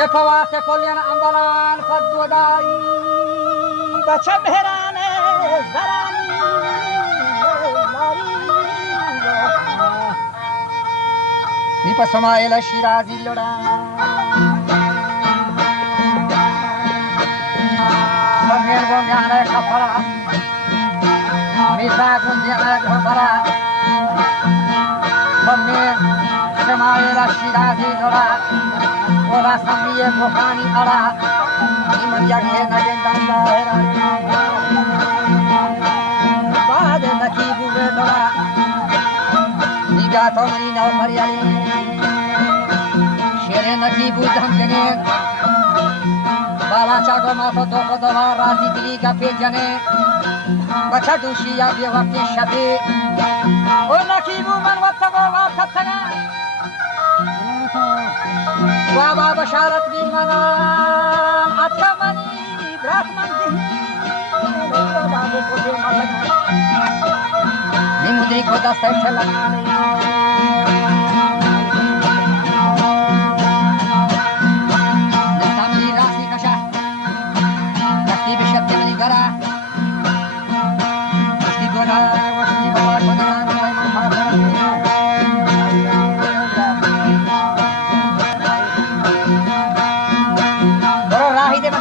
که فواسه فلیان انبالان فدودایی بچه بهرانه زرانی نیپا سمایل شیرازی لڑا بمیر بومیانه خفرا میزا گندیانه خفرا بمیر سمایل شیرازی لڑا Ora sambiye bokani ara iman yakhe nagendan zahira baad nakibu vedora nigato mani na mariyali shere nakibu dhamjane bala chago mato doko dola razi dili ka pejane bacha dushi ya be waqti shabi o nakibu man wattago wa khattana Baba basharat bimanan atkamani brahman dihi babu kode malaga nimudri ko da sai chalani nisami rasi kasha kasti bishatte mani gara kasti gora washni baba kona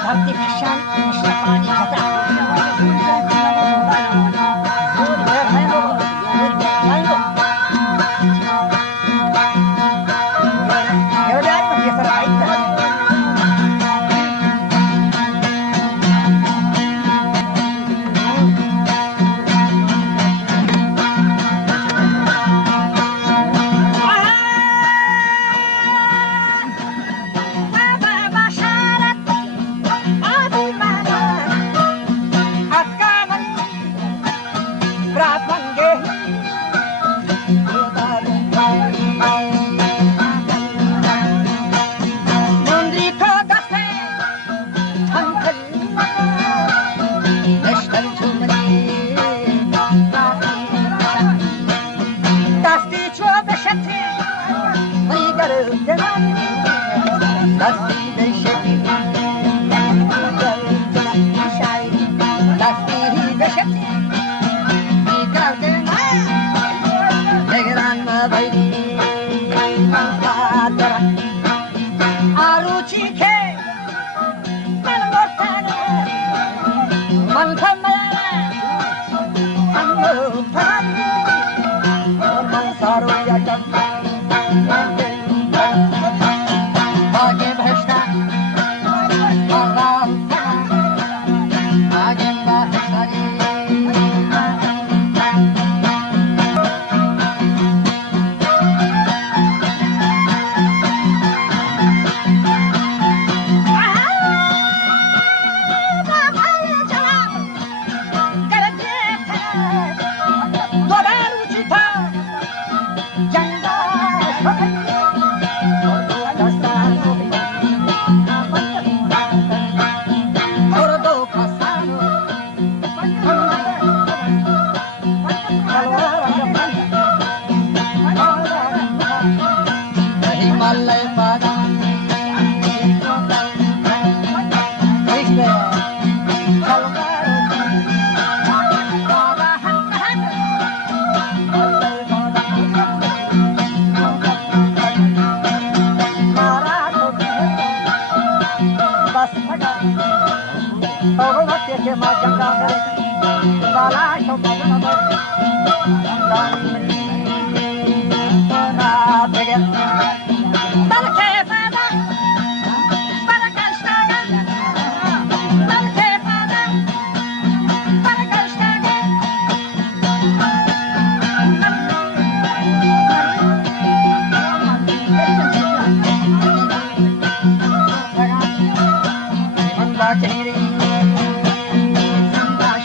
धरती फिशान मिश्र पानी खतरा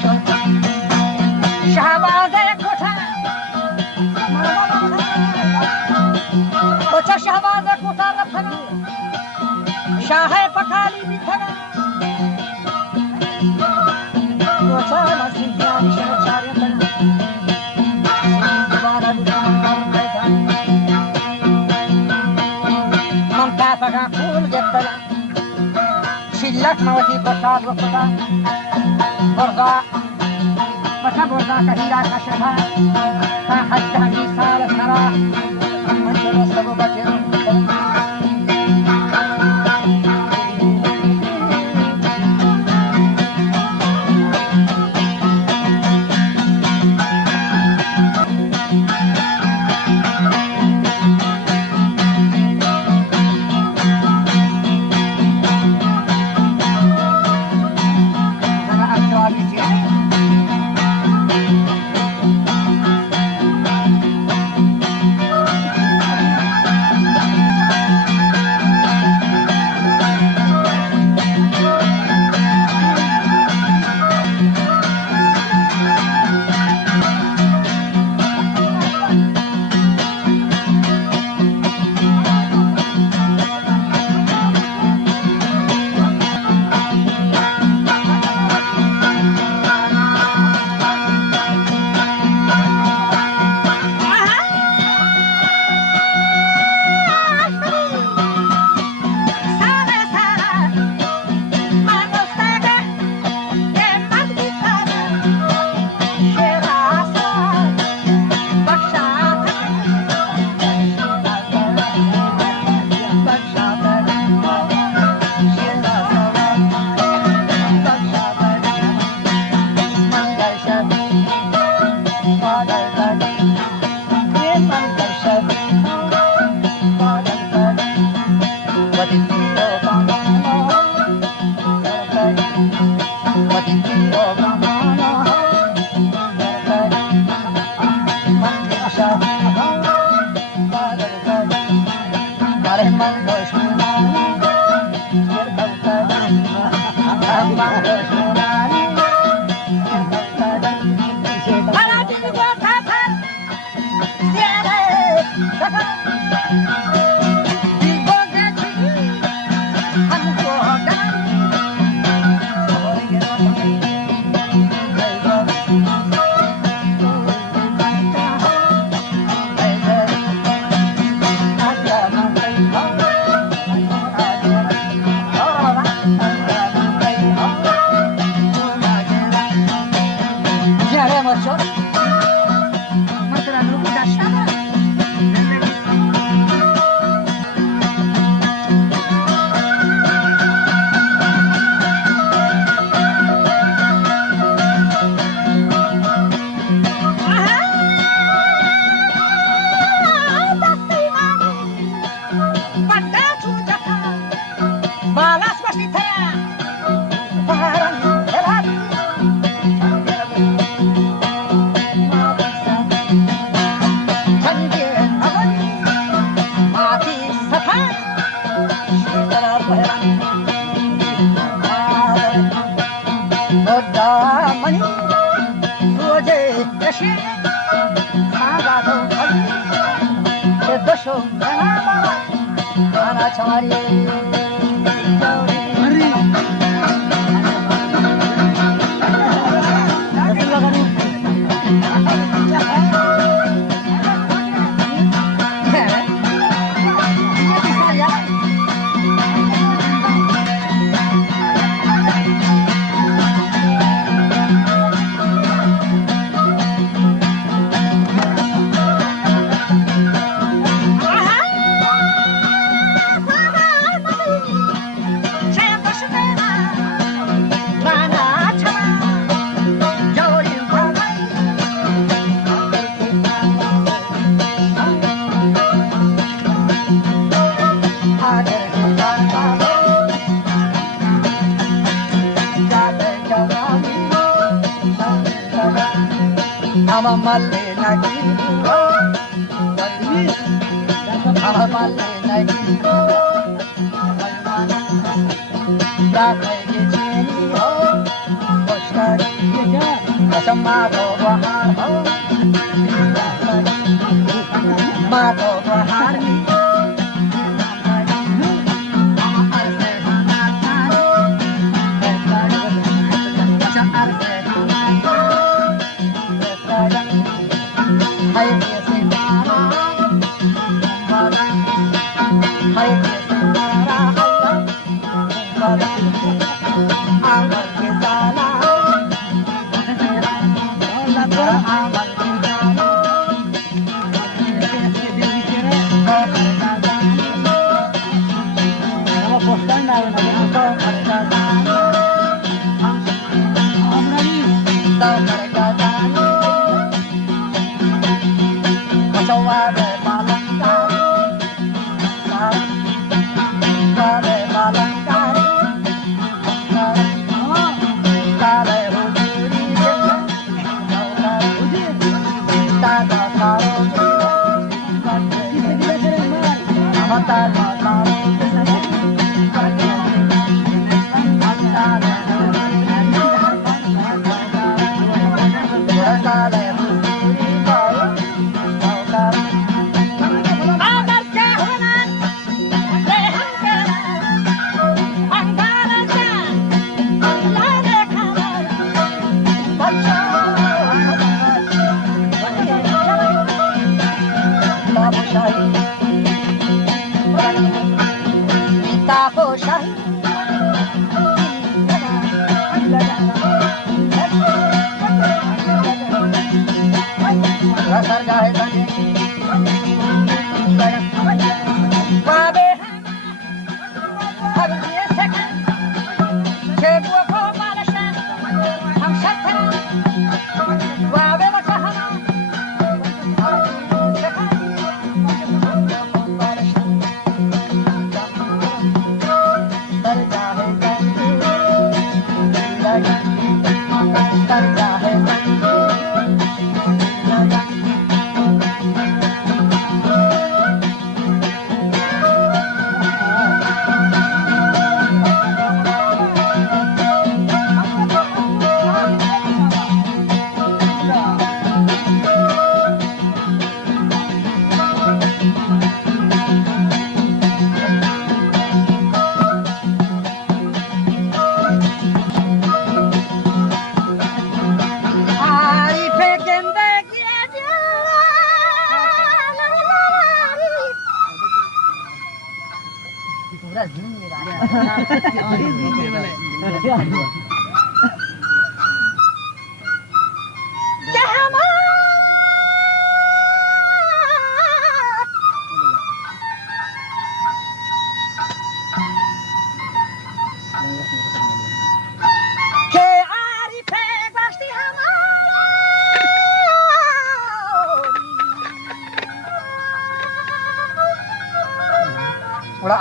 Shut چالا سیدیانی شنو چاریتن سیدیوارا بودان بیتن من تافقا پول گفتلم شلک موتی بساد وقتا برزا مثلا برزا كهيرا كشفا فحتى في سال الثرى من شرس أبو بكر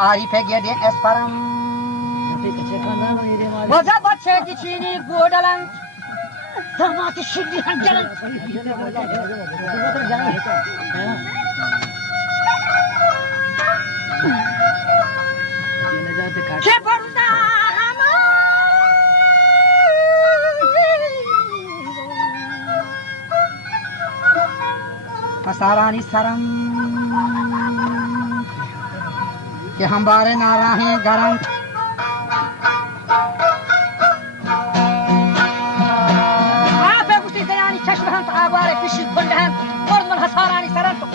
Arife geldi esparam. Vaza batse dişini godalan. Damatı şimdi hancalan. Ke barunda hama. Pasarani saram. कि हमारे नारा हैं गरम आप कुछ यानी चश्महंत आवारे पिशी खुंडहन और मन हसारानी सरंत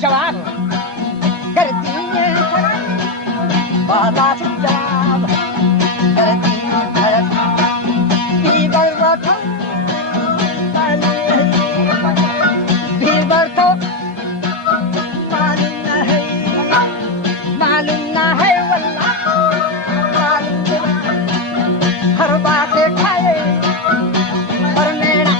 जवाब करती है बाला जवाब करती है बीबर तो बीबर तो मालूम ना है वल्ला हर बात खाए पर मेरा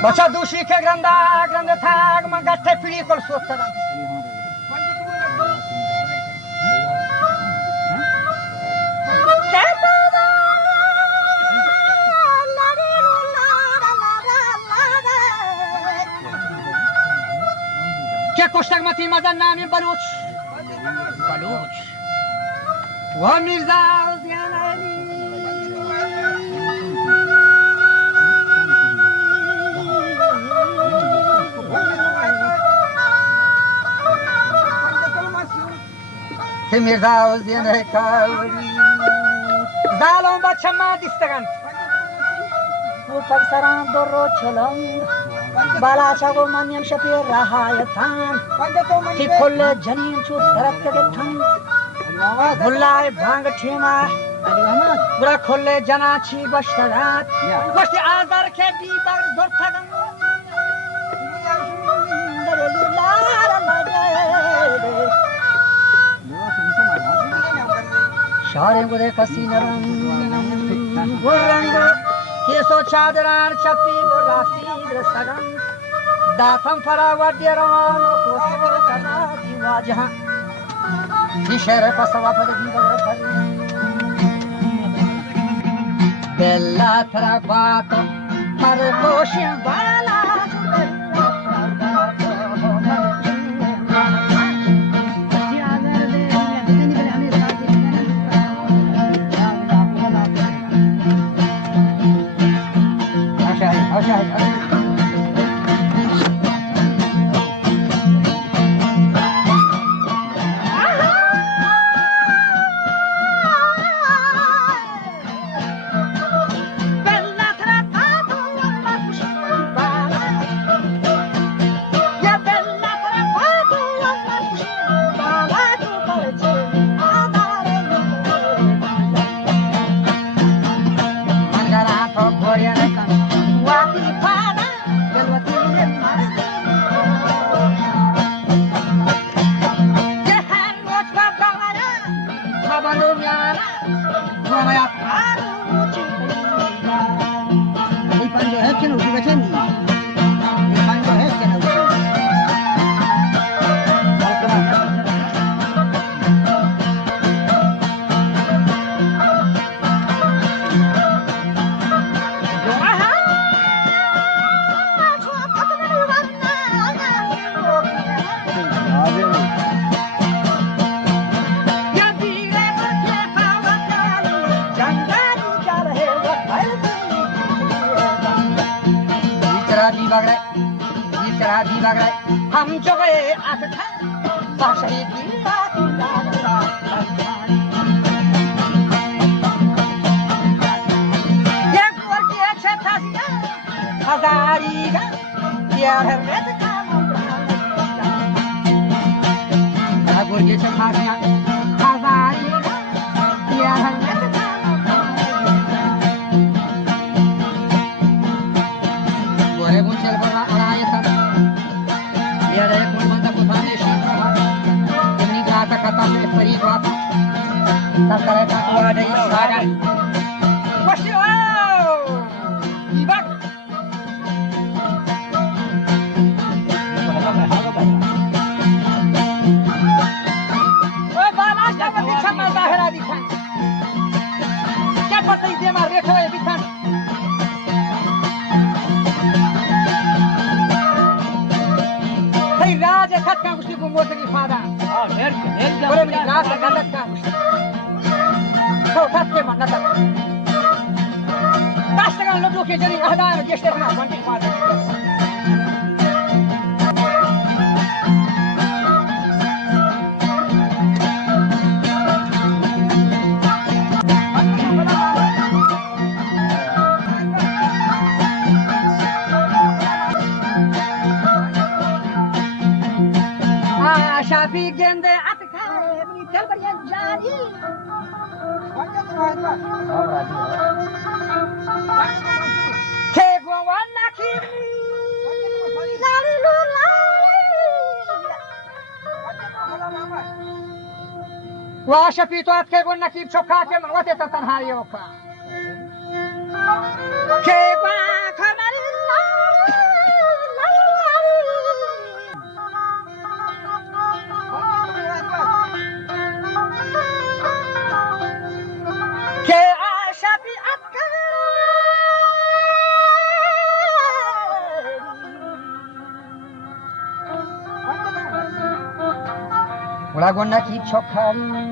Bacia duši che grande tag, ma gatte fili col suo talento. Che costa mati mazannami baluch. Baluch. Wa mirza zianali. Che mirza zianali. Zalom bachama distagan. ऊपर सराम दो चलम बाला चागो मान्यम शपीर रहायतान ती खोले जनीन चू दरख्त के ठन गुल्लाय भांग ठीमा बुरा खोले जनाची बश्तरात बश्ती आजार के बीबर जोरथगन शारे गुरे कसी नरम Gurung Keso chadran chapi borasi drasagan datam fara vadyaran koso kana diwajha Nishere pasava padhi badar Bella trabato mar koshin bala आता शहीद हजारी गुरगेच्या फासल्या हजारी गोरे मुंचल बघा अनायता येडे कोणबंद कुठाने तुम्ही गाता कथा में परी बात तकरे का वाडे सागा वशी ओ इबक क्या पता इसे मार रखे हुए बिथान भाई राज खत का कुछ को मोटे की फादा बोले मेरी राज का गलत का कुछ तो खत के मन नता पास का लोगों के जरी आधार गेस्ट ना बनती फादा शाफी गेंदे अत खाए अपनी चल बढ़िया जानी के गोवन नाखी लाली वा शफी तो आपके गोवन नाखी चौका के मनवाते तो तन्हाई होगा के वा खमरी Wala gonna keep chokan man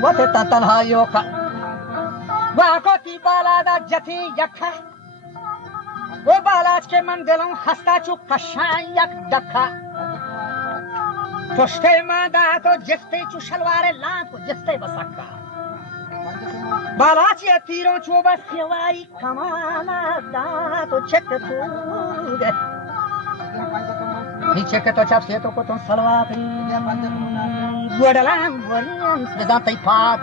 what it tanha yoka wa ko ti bala da jati yakha wo balaj ke man delon hasta chu kashan yak dakha toshte ma da to jeste chu shalware la to jeste basakka balaj ye tiro chu bas sewai kamala da to chek tu नीचे के तो चाप से तो को तो सलवा पे गोडलाम वरियन बेजात इफाद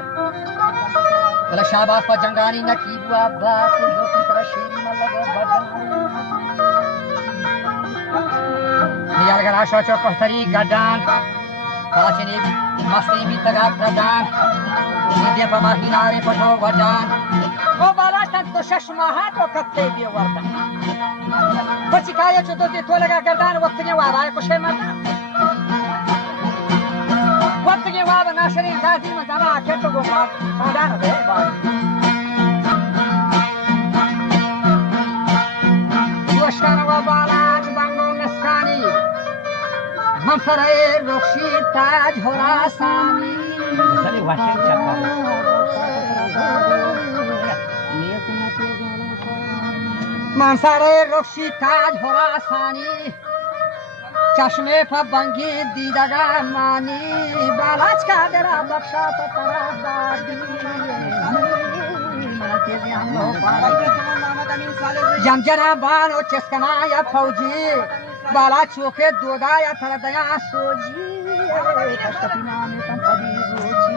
वला शाबाश पर जंगानी न की बुआ बात जो की तरह शेरी न लगो बदन नियाल का आशा चो कोतरी गडान काचने मस्ती भी तगा गडान सीधे पमा हिनारे पटो वडान ओ बाला तक तो शशमा है तो कत्ते भी वर्दा बचिकाया जो तो लगा गर्दान वक्त के वादा है कुछ मत वक्त के वादा नाशरी गाजी में जाना आके तो गोमा सादा है बात योशकान व बालाज बंगो नस्कानी मंसरे रोशी ताज होरासानी सरी वाशे चक्का मंसरे रोशी ताज होरासानी चश्मे पर बंगी दीदगा मानी बालाज का तेरा बख्शा तो तेरा दादी जमजना बानो चस्कना या फौजी बाला चोखे दोदा या थरदया सोजी कष्टपिना में तम कभी रोची